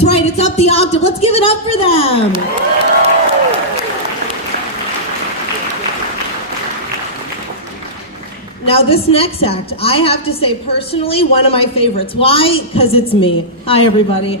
That's right, it's up the octave. Let's give it up for them. Now this next act, I have to say personally, one of my favorites. Why? Because it's me. Hi everybody.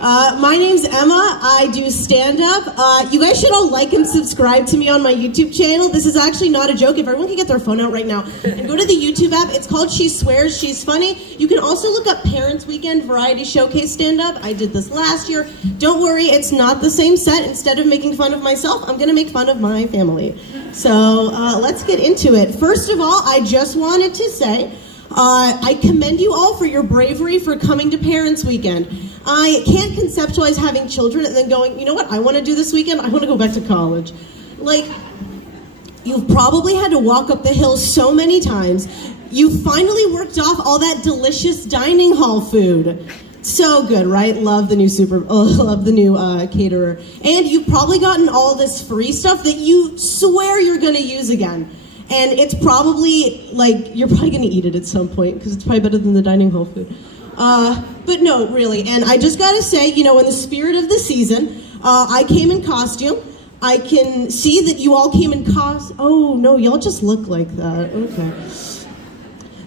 My name's Emma. I do stand-up. You guys should all like and subscribe to me on my YouTube channel. This is actually not a joke. If everyone can get their phone out right now and go to the YouTube app, it's called She Swears, She's Funny. You can also look up Parents Weekend Variety Showcase stand-up. I did this last year. Don't worry, it's not the same set. Instead of making fun of myself, I'm going to make fun of my family. So let's get into it. First of all, I just wanted to say, I commend you all for your bravery for coming to Parents Weekend. I can't conceptualize having children and then going, you know what I want to do this weekend? I want to go back to college. Like, you've probably had to walk up the hill so many times. You finally worked off all that delicious dining hall food. So good, right? Love the new caterer. And you've probably gotten all this free stuff that you swear you're going to use again. And it's probably, like, you're probably going to eat it at some point because it's probably better than the dining hall food. But no, really. And I just got to say, you know, in the spirit of the season, I came in costume. I can see that you all came in Oh, no, y'all just look like that. Okay.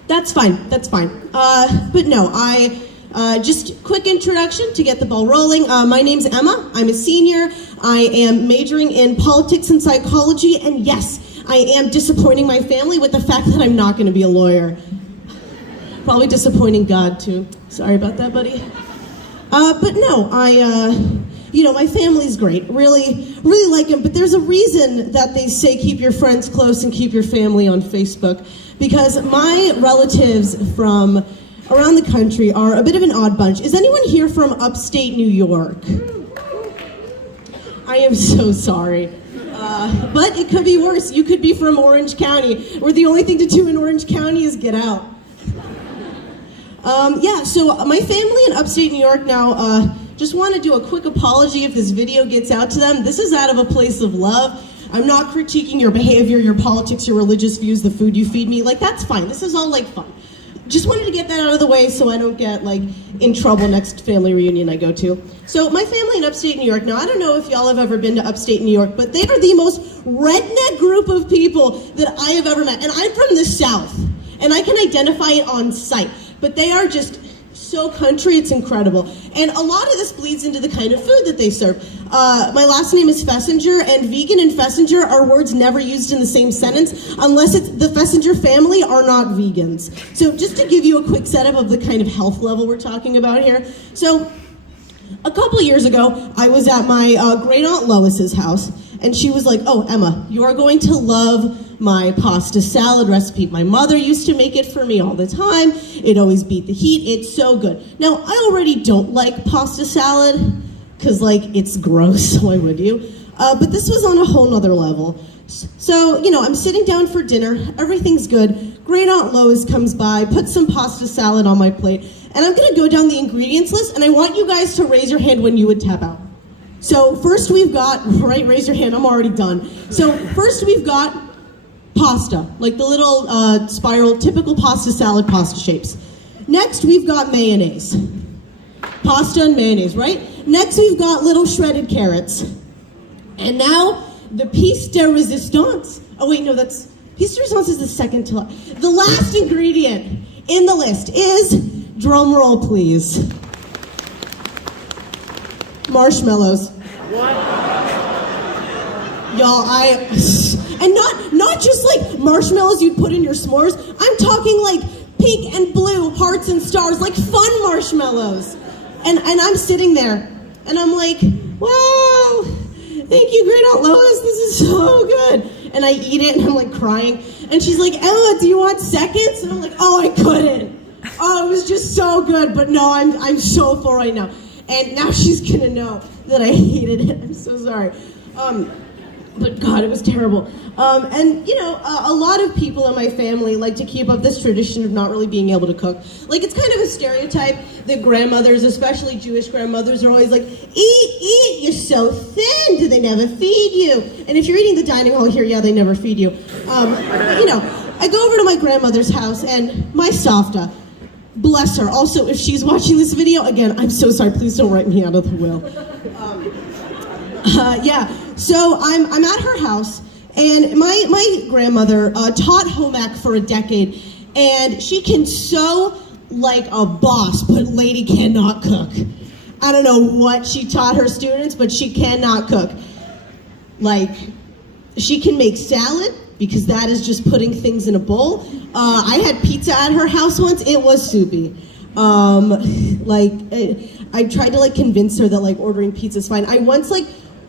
That's fine. That's fine. But no, just quick introduction to get the ball rolling. My name's Emma. I'm a senior. I am majoring in politics and psychology. And yes, I am disappointing my family with the fact that I'm not going to be a lawyer. Probably disappointing God, too. Sorry about that, buddy. But no, my family's great. Really, really like them. But there's a reason that they say keep your friends close and keep your family on Facebook. Because my relatives from around the country are a bit of an odd bunch. Is anyone here from upstate New York? I am so sorry. But it could be worse. You could be from Orange County, where the only thing to do in Orange County is get out. So my family in upstate New York now, just want to do a quick apology if this video gets out to them. This is out of a place of love. I'm not critiquing your behavior, your politics, your religious views, the food you feed me. Like, that's fine. This is all, like, fun. Just wanted to get that out of the way so I don't get, like, in trouble next family reunion I go to. So my family in upstate New York, now I don't know if y'all have ever been to upstate New York, but they are the most redneck group of people that I have ever met. And I'm from the South, and I can identify it on sight. But they are just so country, it's incredible. And a lot of this bleeds into the kind of food that they serve. My last name is Fessinger, and vegan and Fessinger are words never used in the same sentence unless it's the Fessinger family are not vegans. So just to give you a quick setup of the kind of health level we're talking about here. So a couple of years ago, I was at my great aunt Lois's house, and she was like, oh, Emma, you are going to love my pasta salad recipe. My mother used to make it for me all the time. It always beat the heat. It's so good. Now, I already don't like pasta salad because, like, it's gross. Why would you? But this was on a whole nother level. So, you know, I'm sitting down for dinner. Everything's good. Great Aunt Lois comes by, puts some pasta salad on my plate, and I'm going to go down the ingredients list, and I want you guys to raise your hand when you would tap out. So first we've got, right, raise your hand, I'm already done. So first we've got pasta, like the little spiral, typical pasta salad pasta shapes. Next, we've got mayonnaise. Pasta and mayonnaise, right? Next, we've got little shredded carrots. And now, the piece de resistance. Oh wait, no, piece de resistance is the second to last. The last ingredient in the list is, drum roll please, marshmallows. What? Y'all, and not just like marshmallows you'd put in your s'mores. I'm talking like pink and blue hearts and stars, like fun marshmallows. And I'm sitting there, and I'm like, wow, thank you, Great Aunt Lois, this is so good. And I eat it, and I'm like crying. And she's like, Emma, do you want seconds? And I'm like, oh, I couldn't. Oh, it was just so good, but no, I'm so full right now. And now she's gonna know that I hated it. I'm so sorry. But God, it was terrible. And, you know, a lot of people in my family like to keep up this tradition of not really being able to cook. Like, it's kind of a stereotype that grandmothers, especially Jewish grandmothers, are always like, eat, you're so thin, do they never feed you? And if you're eating the dining hall here, yeah, they never feed you. But, you know, I go over to my grandmother's house, and my Safta, Bless her. Also, if she's watching this video, again, I'm so sorry. Please don't write me out of the will. Yeah, so I'm at her house, and my grandmother taught home ec for a decade, and she can sew like a boss, but lady cannot cook. I don't know what she taught her students, but she cannot cook. Like, she can make salad, because that is just putting things in a bowl. I had pizza at her house once. It was soupy. I tried to convince her that ordering pizza is fine. I once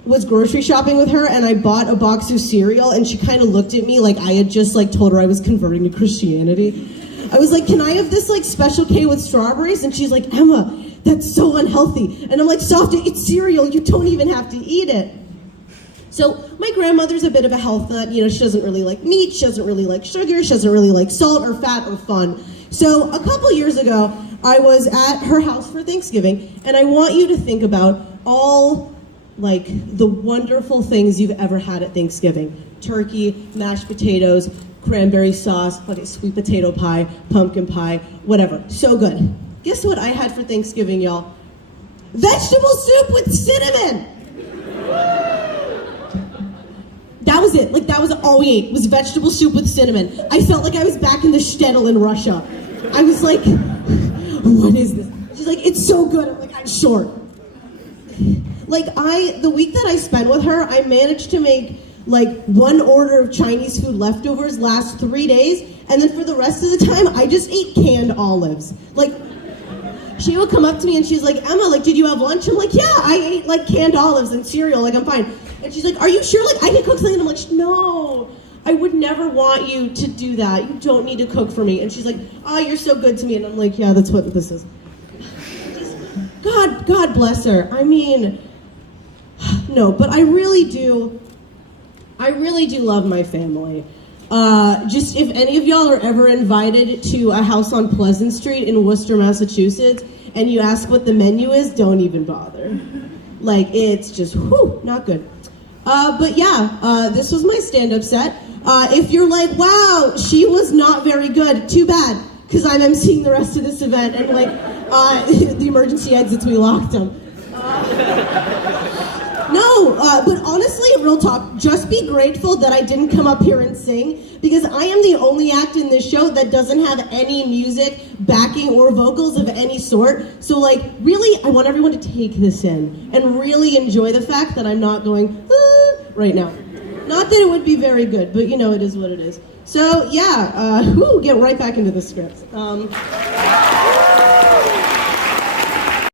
was grocery shopping with her, and I bought a box of cereal, and she kind of looked at me like I had just told her I was converting to Christianity. I was like, can I have this special K with strawberries? And she's like, Emma, that's so unhealthy. And I'm like, Softy, it's cereal. You don't even have to eat it. So my grandmother's a bit of a health nut. You know, she doesn't really like meat. She doesn't really like sugar. She doesn't really like salt or fat or fun. So a couple years ago, I was at her house for Thanksgiving, and I want you to think about all the wonderful things you've ever had at Thanksgiving. Turkey, mashed potatoes, cranberry sauce, sweet potato pie, pumpkin pie, whatever. So good. Guess what I had for Thanksgiving, y'all? Vegetable soup with cinnamon! That was it. That was all we ate, was vegetable soup with cinnamon. I felt like I was back in the shtetl in Russia. I was like, what is this? She's like, it's so good. I'm like, I'm short. The week that I spent with her, I managed to make one order of Chinese food leftovers last 3 days, and then for the rest of the time, I just ate canned olives. She would come up to me and she's like, Emma, did you have lunch? I'm like, yeah, I ate canned olives and cereal, I'm fine. And she's like, are you sure? I can cook something. And I'm like, no, I would never want you to do that. You don't need to cook for me. And she's like, oh, you're so good to me. And I'm like, yeah, that's what this is. God bless her. I mean, no, but I really do love my family. Just if any of y'all are ever invited to a house on Pleasant Street in Worcester, Massachusetts, and you ask what the menu is, don't even bother. It's just, not good. But yeah, this was my stand-up set. If you're like, wow, she was not very good, too bad, because I'm emceeing the rest of this event, and the emergency exits, we locked them. No, but honestly, real talk, just be grateful that I didn't come up here and sing, because I am the only act in this show that doesn't have any music, backing, or vocals of any sort. So, really, I want everyone to take this in and really enjoy the fact that I'm not going, right now. Not that it would be very good, but, it is what it is. So, yeah, get right back into the script.